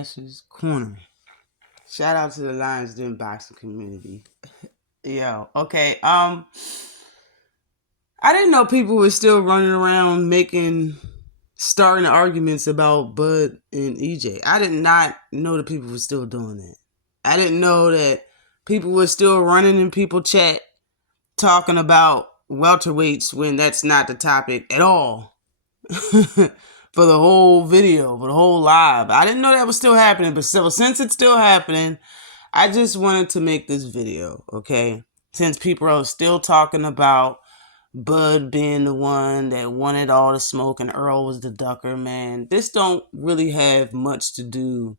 Ashes Corner. Shout out to the Lions Den boxing community. Yo, okay. I didn't know people were still running around starting arguments about Bud and EJ. I did not know that people were still doing that. I didn't know that people were still running in people chat talking about welterweights when that's not the topic at all. For the whole video, for the whole live. I didn't know that was still happening, but since it's still happening, I just wanted to make this video, okay? Since people are still talking about Bud being the one that wanted all the smoke and Earl was the ducker, man, this don't really have much to do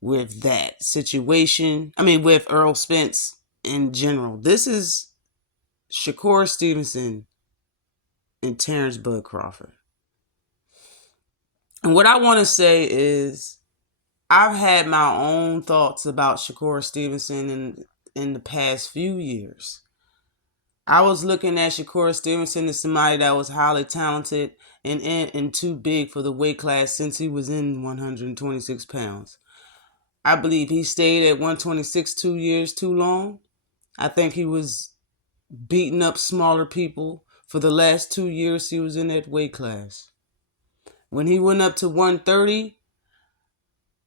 with that situation. I mean, with Earl Spence in general. This is Shakur Stevenson and Terence Bud Crawford. And what I want to say is I've had my own thoughts about Shakur Stevenson in the past few years. I was looking at Shakur Stevenson as somebody that was highly talented and too big for the weight class since he was in 126 pounds. I believe he stayed at 126 2 years too long. I think he was beating up smaller people for the last 2 years he was in that weight class. When he went up to 130,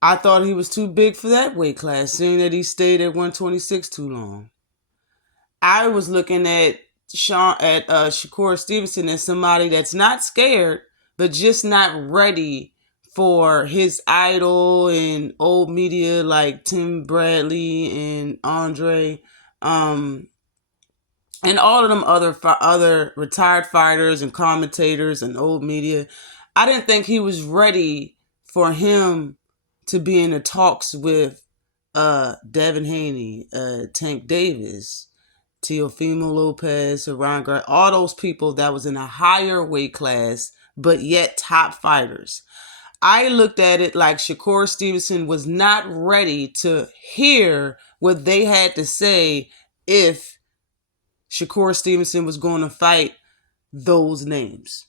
I thought he was too big for that weight class, seeing that he stayed at 126 too long. I was looking at Shakur Stevenson as somebody that's not scared, but just not ready for his idol and old media like Tim Bradley and Andre, and all of them other retired fighters and commentators and old media. I didn't think he was ready for him to be in the talks with Devin Haney, Tank Davis, Teofimo Lopez, Ryan Garcia, all those people that was in a higher weight class, but yet top fighters. I looked at it like Shakur Stevenson was not ready to hear what they had to say if Shakur Stevenson was going to fight those names.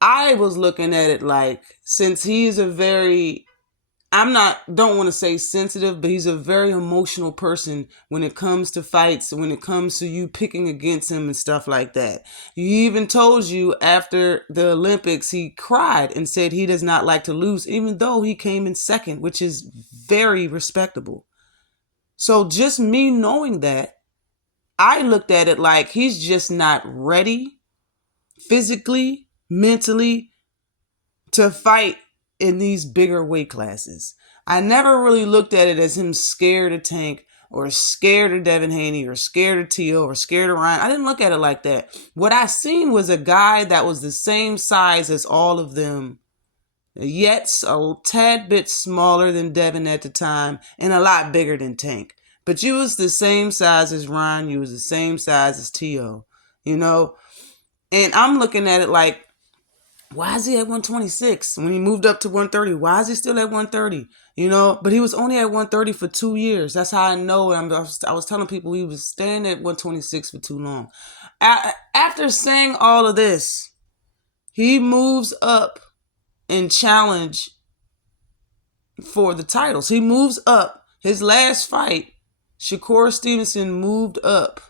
I was looking at it like, since he's a very, don't want to say sensitive, but he's a very emotional person when it comes to fights, when it comes to you picking against him and stuff like that. He even told you after the Olympics, he cried and said he does not like to lose, even though he came in second, which is very respectable. So just me knowing that, I looked at it like he's just not ready physically, mentally, to fight in these bigger weight classes. I never really looked at it as him scared of Tank or scared of Devin Haney or scared of Teo or scared of Ryan. I didn't look at it like that. What I seen was a guy that was the same size as all of them, yet a tad bit smaller than Devin at the time and a lot bigger than Tank. But you was the same size as Ryan. You was the same size as Teo, you know? And I'm looking at it like, why is he at 126 when he moved up to 130? Why is he still at 130? You know, but he was only at 130 for 2 years. That's how I know. I was telling people he was staying at 126 for too long. After saying all of this, he moves up and challenge for the titles. He moves up. His last fight, Shakur Stevenson moved up.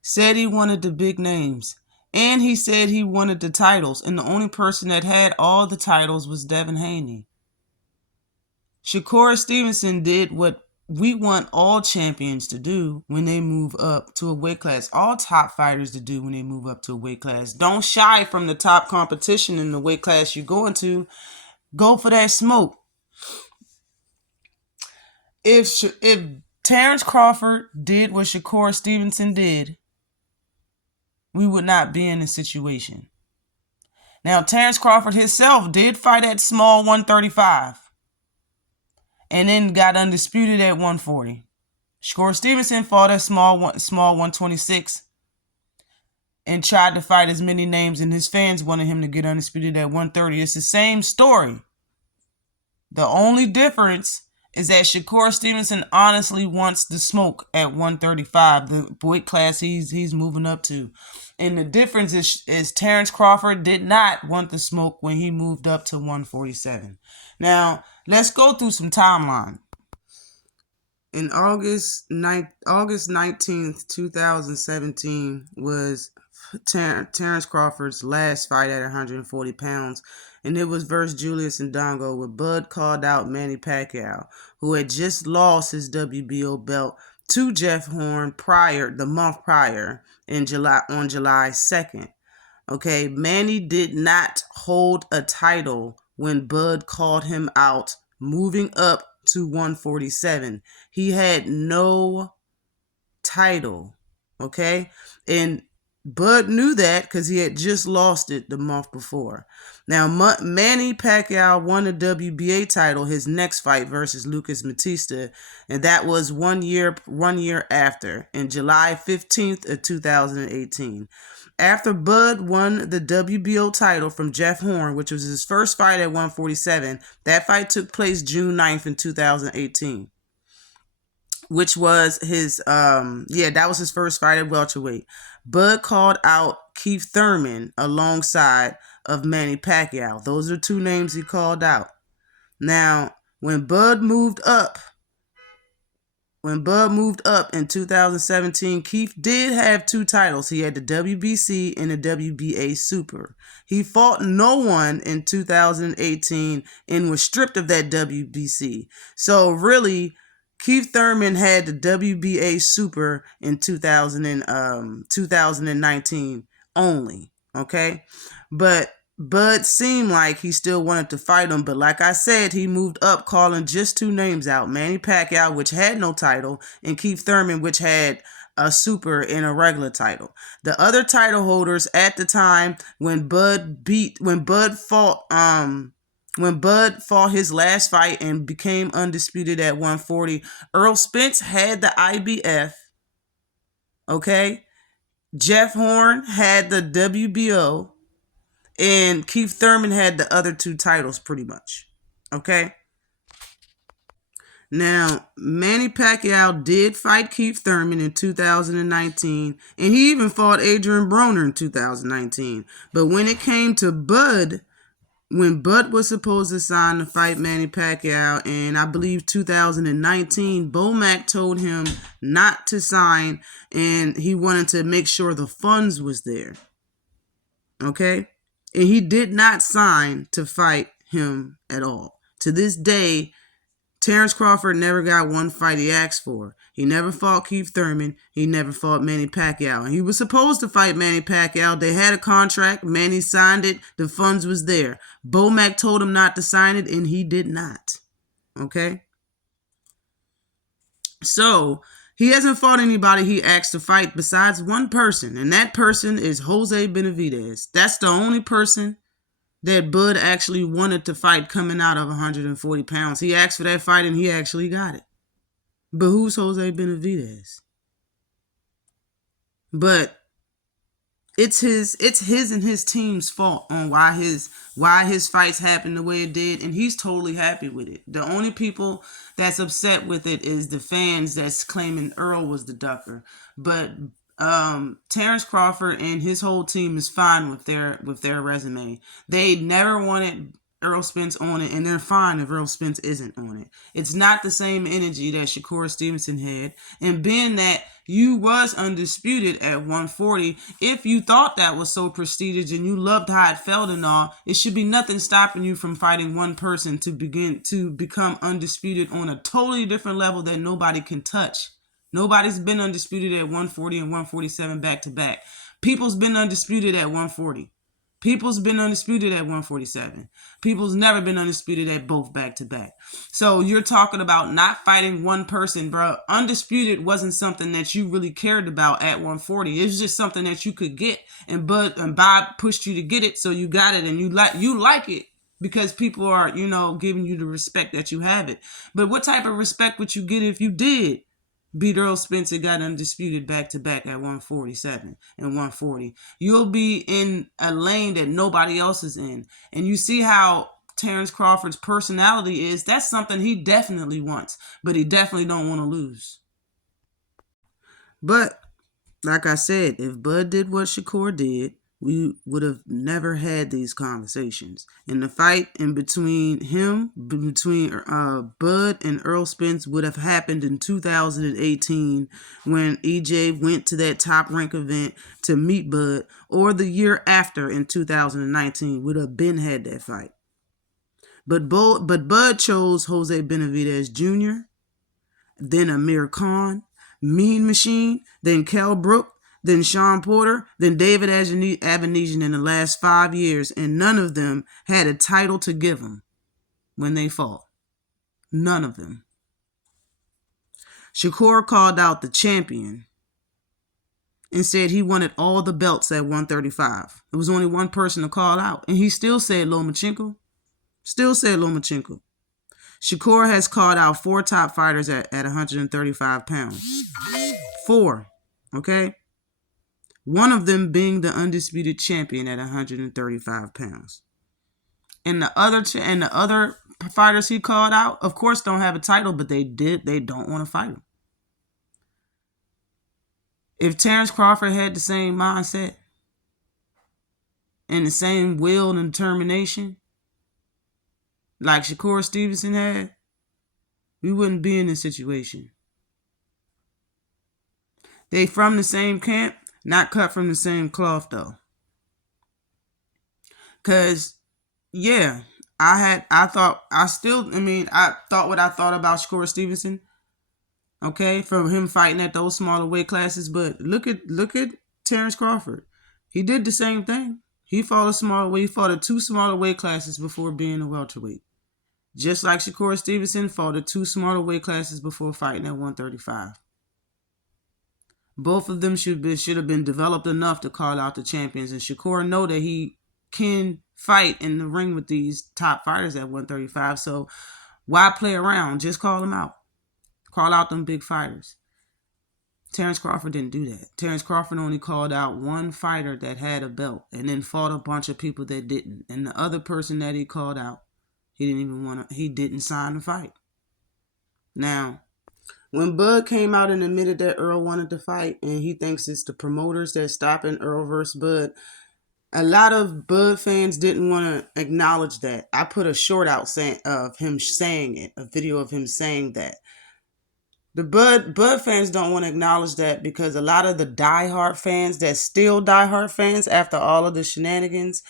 Said he wanted the big names. And he said he wanted the titles. And the only person that had all the titles was Devin Haney. Shakur Stevenson did what we want all champions to do when they move up to a weight class. All top fighters to do when they move up to a weight class. Don't shy from the top competition in the weight class you're going to. Go for that smoke. If Terence Crawford did what Shakur Stevenson did, we would not be in this situation. Now, Terence Crawford himself did fight at small 135 and then got undisputed at 140. Shakur Stevenson fought at small 126 and tried to fight as many names, and his fans wanted him to get undisputed at 130. It's the same story. The only difference is that Shakur Stevenson honestly wants the smoke at 135, the weight class he's moving up to. And the difference is Terence Crawford did not want the smoke when he moved up to 147. Now, let's go through some timeline. In August 19th, 2017 was Terence Crawford's last fight at 140 pounds, and it was versus Julius Ndongo, where Bud called out Manny Pacquiao, who had just lost his WBO belt to Jeff Horn the month prior, on July 2nd. Okay, Manny did not hold a title when Bud called him out, moving up to 147. He had no title, okay? And Bud knew that because he had just lost it the month before. Now, Manny Pacquiao won the WBA title his next fight versus Lucas Matista, and that was 1 year after, in July 15th of 2018. After Bud won the WBO title from Jeff Horn, which was his first fight at 147, that fight took place June 9th in 2018. Which was that was his first fight at welterweight. Bud called out Keith Thurman alongside of Manny Pacquiao. Those are two names he called out. Now, when Bud moved up in 2017, Keith did have two titles. He had the WBC and the WBA Super. He fought no one in 2018 and was stripped of that WBC. So really, Keith Thurman had the WBA Super in 2019 only, okay? But Bud seemed like he still wanted to fight him, but like I said, he moved up calling just two names out, Manny Pacquiao, which had no title, and Keith Thurman, which had a super and a regular title. The other title holders at the time when Bud fought his last fight and became undisputed at 140, Earl Spence had the IBF, okay? Jeff Horn had the WBO, and Keith Thurman had the other two titles pretty much, okay? Now, Manny Pacquiao did fight Keith Thurman in 2019, and he even fought Adrian Broner in 2019. But when it came to Bud, when Bud was supposed to sign to fight Manny Pacquiao in, I believe, 2019, Bomac told him not to sign, and he wanted to make sure the funds was there. Okay? And he did not sign to fight him at all. To this day, Terence Crawford never got one fight he asked for. He never fought Keith Thurman. He never fought Manny Pacquiao. And he was supposed to fight Manny Pacquiao. They had a contract. Manny signed it. The funds was there. Bomac told him not to sign it, and he did not. Okay? So, he hasn't fought anybody he asked to fight besides one person, and that person is Jose Benavidez. That's the only person that Bud actually wanted to fight coming out of 140 pounds. He asked for that fight, and he actually got it. But who's Jose Benavidez? But it's his and his team's fault on why his fights happened the way it did, and he's totally happy with it. The only people that's upset with it is the fans that's claiming Earl was the ducker. But Terence Crawford and his whole team is fine with their resume. They never wanted Earl Spence on it, and they're fine if Earl Spence isn't on it. It's not the same energy that Shakur Stevenson had. And being that you was undisputed at 140, if you thought that was so prestigious and you loved how it felt and all, it should be nothing stopping you from fighting one person to become undisputed on a totally different level that nobody can touch. Nobody's been undisputed at 140 and 147 back to back. People's been undisputed at 140. People's been undisputed at 147. People's never been undisputed at both back to back. So you're talking about not fighting one person, bro. Undisputed wasn't something that you really cared about at 140. It was just something that you could get, and Bob pushed you to get it, so you got it, and you like it because people are, giving you the respect that you have it. But what type of respect would you get if you did beat Earl Spence and got undisputed back-to-back at 147 and 140? You'll be in a lane that nobody else is in. And you see how Terence Crawford's personality is. That's something he definitely wants, but he definitely don't want to lose. But Like I said, if Bud did what Shakur did, we would have never had these conversations. And the fight in between Bud and Earl Spence would have happened in 2018 when EJ went to that top rank event to meet Bud, or the year after in 2019 would have been had that fight. But Bud chose Jose Benavidez Jr., then Amir Khan, Mean Machine, then Kell Brook, then Sean Porter, then David Avanesian in the last 5 years, and none of them had a title to give them when they fought. None of them. Shakur called out the champion and said he wanted all the belts at 135. There was only one person to call out, and he still said Lomachenko. Shakur has called out 4 top fighters at 135 pounds. 4, okay? One of them being the undisputed champion at 135 pounds. And the other fighters he called out, of course, don't have a title, but they don't want to fight him. If Terence Crawford had the same mindset and the same will and determination like Shakur Stevenson had, we wouldn't be in this situation. They from the same camp, not cut from the same cloth though. Cause yeah, I thought what I thought about Shakur Stevenson. Okay, from him fighting at those smaller weight classes, but look at Terence Crawford. He did the same thing. He fought at 2 smaller weight classes before being a welterweight. Just like Shakur Stevenson fought at 2 smaller weight classes before fighting at 135. Both of them should have been developed enough to call out the champions, and Shakur know that he can fight in the ring with these top fighters at 135. So why play around? Just call them out. Call out them big fighters. Terence Crawford didn't do that. Terence Crawford only called out one fighter that had a belt and then fought a bunch of people that didn't. And the other person that he called out, he didn't sign the fight. Now, when Bud came out and admitted that Earl wanted to fight and he thinks it's the promoters that's stopping Earl versus Bud, a lot of Bud fans didn't want to acknowledge that. I put a short out of him saying it, a video of him saying that. The Bud fans don't want to acknowledge that because a lot of the diehard fans that still diehard fans after all of the shenanigans,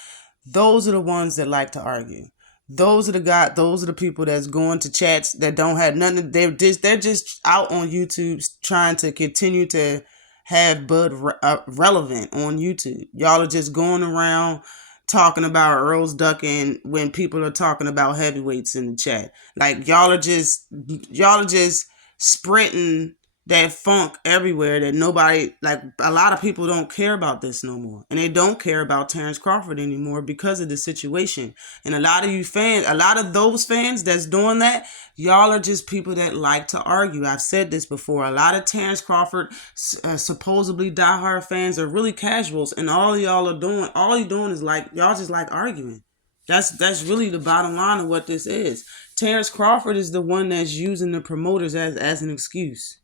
those are the ones that like to argue. Those are the people that's going to chats that don't have nothing. They're just out on YouTube trying to continue to have Bud relevant on YouTube. Y'all are just going around talking about Earl's ducking when people are talking about heavyweights in the chat. Like y'all are just spreading that funk everywhere that nobody, like a lot of people don't care about this no more. And they don't care about Terence Crawford anymore because of the situation. And a lot of those fans that's doing that, y'all are just people that like to argue. I've said this before. A lot of Terence Crawford supposedly diehard fans are really casuals. And all you're doing is like, y'all just like arguing. That's really the bottom line of what this is. Terence Crawford is the one that's using the promoters as an excuse.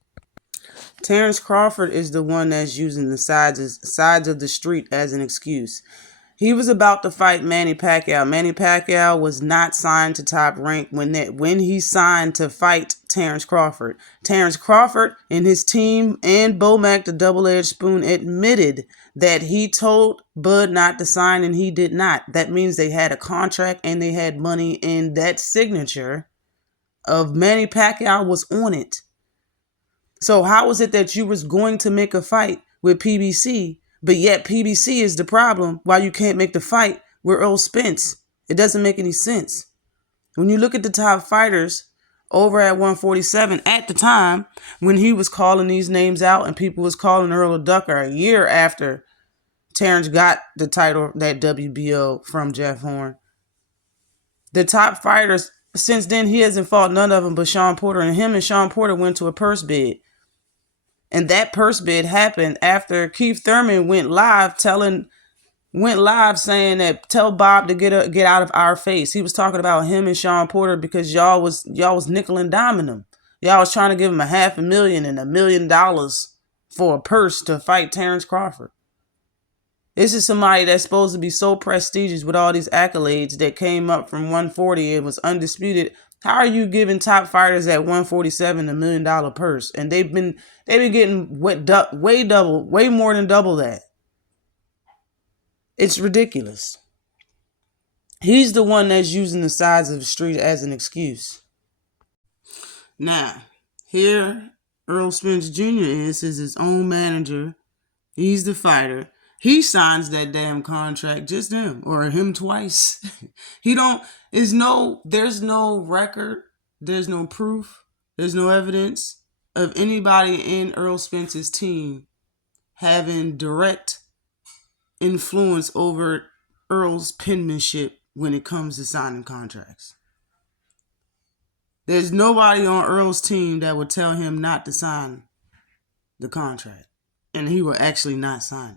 Terence Crawford is the one that's using the sides of the street as an excuse. He was about to fight Manny Pacquiao. Manny Pacquiao was not signed to Top Rank when he signed to fight Terence Crawford. Terence Crawford and his team and Bomac, the double-edged spoon, admitted that he told Bud not to sign and he did not. That means they had a contract and they had money, and that signature of Manny Pacquiao was on it. So how is it that you was going to make a fight with PBC, but yet PBC is the problem while you can't make the fight with Earl Spence? It doesn't make any sense. When you look at the top fighters over at 147 at the time when he was calling these names out and people was calling Earl a ducker a year after Terence got the title, that WBO from Jeff Horn. The top fighters, since then he hasn't fought none of them but Sean Porter, and him and Sean Porter went to a purse bid. And that purse bid happened after Keith Thurman went live saying that tell Bob to get out of our face. He was talking about him and Sean Porter because y'all was nickel and diming him. Y'all was trying to give him $500,000 and $1 million for a purse to fight Terence Crawford. This is somebody that's supposed to be so prestigious with all these accolades that came up from 140 and was undisputed. How are you giving top fighters at 147 $1 million purse? And they've been getting way more than double that. It's ridiculous. He's the one that's using the size of the street as an excuse. Now, here Earl Spence Jr. is his own manager. He's the fighter. He signs that damn contract, just him, or him twice. There's no record, there's no proof, there's no evidence of anybody in Earl Spence's team having direct influence over Earl's penmanship when it comes to signing contracts. There's nobody on Earl's team that would tell him not to sign the contract, and he will actually not sign it.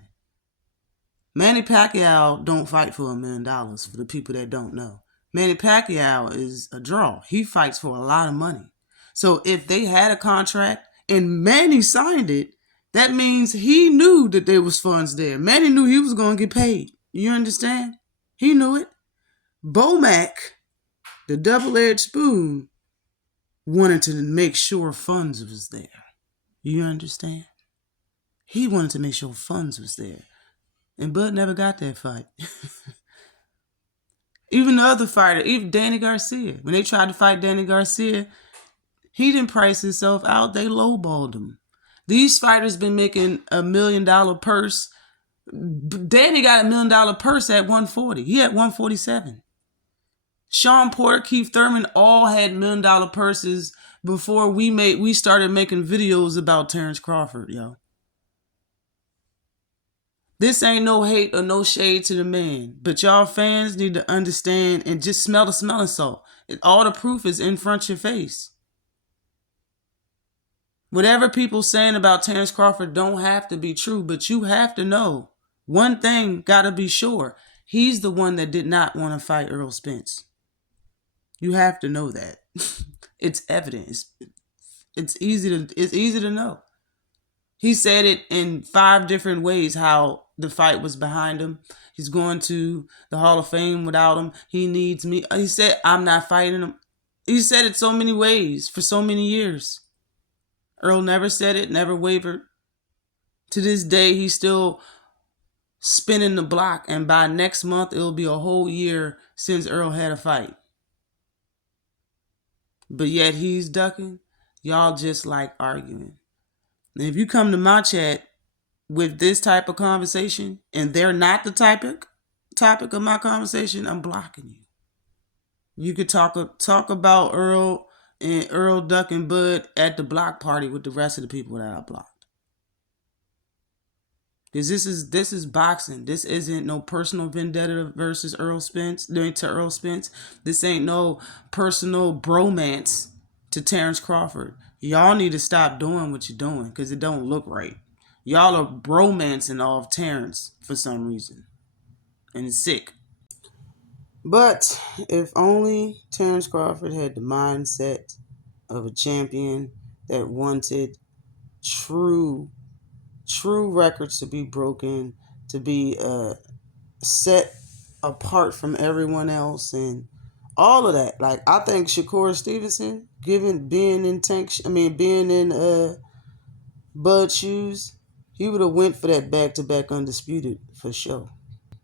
Manny Pacquiao don't fight for $1 million, for the people that don't know. Manny Pacquiao is a draw. He fights for a lot of money. So if they had a contract and Manny signed it, that means he knew that there was funds there. Manny knew he was going to get paid. You understand? He knew it. Bomac, the double-edged spoon, wanted to make sure funds was there. You understand? He wanted to make sure funds was there. And Bud never got that fight. Even the other fighter, even Danny Garcia, when they tried to fight Danny Garcia, he didn't price himself out. They lowballed him. These fighters been making $1 million purse. Danny got $1 million purse at 140. He had 147. Sean Porter, Keith Thurman all had $1 million purses before we started making videos about Terence Crawford, yo. This ain't no hate or no shade to the man, but y'all fans need to understand and just smell the smelling salt. All the proof is in front of your face. Whatever people saying about Terence Crawford don't have to be true, but you have to know one thing gotta be sure. He's the one that did not want to fight Earl Spence. You have to know that. It's evident. It's easy to know. He said it in 5 different ways how the fight was behind him. He's going to the Hall of Fame without him. He needs me. He said, I'm not fighting him. He said it so many ways for so many years. Earl never said it, never wavered. To this day, he's still spinning the block. And by next month, it'll be a whole year since Earl had a fight. But yet he's ducking. Y'all just like arguing. And if you come to my chat with this type of conversation and they're not the topic of my conversation, I'm blocking you. You could talk about Earl and Earl Duck and Bud at the block party with the rest of the people that I blocked. Because this is boxing. This isn't no personal vendetta versus Earl Spence. To Earl Spence. This ain't no personal bromance to Terence Crawford. Y'all need to stop doing what you're doing because it don't look right. Y'all are bromancing off Terence for some reason. And it's sick. But if only Terence Crawford had the mindset of a champion that wanted true records to be broken, to be set apart from everyone else and all of that. Like, I think Shakur Stevenson, being in Bud's shoes, he would have went for that back-to-back undisputed for sure.